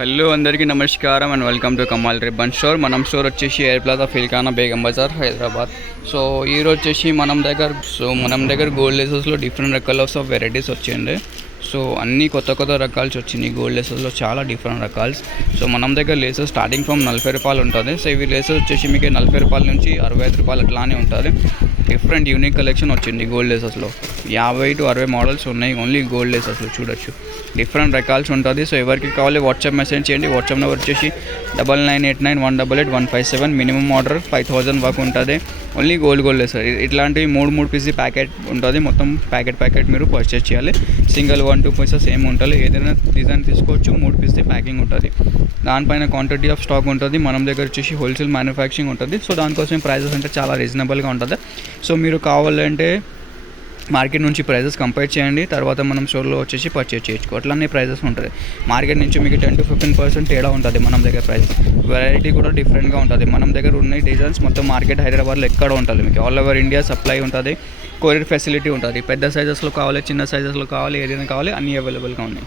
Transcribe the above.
Hello అందరికీ నమస్కారం and welcome to Kamal ribbon store. మనం స్టోర్ వచ్చేసి air plaza Feelkhana Begum Bazar Hyderabad. So ఈరోజు వచ్చేసి మనం దగ్గర గోల్డ్ లేసెస్లో డిఫరెంట్ కలర్స్ ఆఫ్ వెరైటీస్ వచ్చింది. సో అన్నీ కొత్త రకాల్స్ వచ్చినాయి. గోల్డ్ లేసెస్లో చాలా డిఫరెంట్ రకాల్స్. సో మనం దగ్గర లేసెస్ స్టార్టింగ్ ఫ్రమ్ 40 రూపాయలు ఉంటుంది. సో ఇవి లేసెస్ వచ్చేసి మీకు 40 రూపాయల నుంచి 65 రూపాయలు అట్లానే ఉంటుంది. డిఫరెంట్ యూనిక్ కలెక్షన్ వచ్చింది గోల్డ్ లేసెస్లో. 50 to 60 మోడల్స్ ఉన్నాయి ఓన్లీ గోల్డ్ లేసెస్లో. చూడొచ్చు డిఫరెంట్ రకాల్స్ ఉంటుంది. సో ఎవరికి కావాలి వాట్సాప్ మెసేజ్ చేయండి. వాట్సాప్ నెంబర్ వచ్చేసి 9989188157. మినిమం ఆర్డర్ 5000 వరకు ఉంటుంది. Only gold laces. ఇట్లాంటివి 3 పీసీ ప్యాకెట్ ఉంటుంది. మొత్తం ప్యాకెట్ మీరు పర్చేస్ చేయాలి. సింగిల్ 1-2 పీసెస్ ఏమి ఉంటుంది. ఏదైనా డిజైన్ తీసుకోవచ్చు. 3 పీసీ ప్యాకింగ్ ఉంటుంది. దానిపైన క్వాంటిటీ ఆఫ్ స్టాక్ ఉంటుంది. మనం దగ్గర వచ్చేసి హోల్సేల్ మ్యానుఫ్యాక్చరింగ్ ఉంటుంది. సో దానికోసం ప్రైజెస్ అంటే చాలా రీజనబుల్గా ఉంటుంది. సో మీరు కావాలంటే మార్కెట్ నుంచి ప్రైజెస్ కంపేర్ చేయండి. తర్వాత మనం స్టోర్లో వచ్చేసి పర్చేజ్ చేయొచ్చు. అట్లానే ప్రైజెస్ ఉంటుంది. మార్కెట్ నుంచి మీకు 10 to 15% తేడా ఉంటుంది. మనం దగ్గర ప్రైస్ వెరైటీ కూడా డిఫరెంట్గా ఉంటుంది. మనం దగ్గర ఉన్న డిజైన్స్ మొత్తం మార్కెట్ హైదరాబాద్లో ఎక్కడ ఉంటుంది. మీకు ఆల్ ఓవర్ ఇండియా సప్లై ఉంటుంది. కొరియర్ ఫెసిలిటీ ఉంటుంది. పెద్ద సైజెస్లో కావాలి, చిన్న సైజెస్లో కావాలి, ఏదైనా కావాలి అన్నీ అవైలబుల్గా ఉన్నాయి.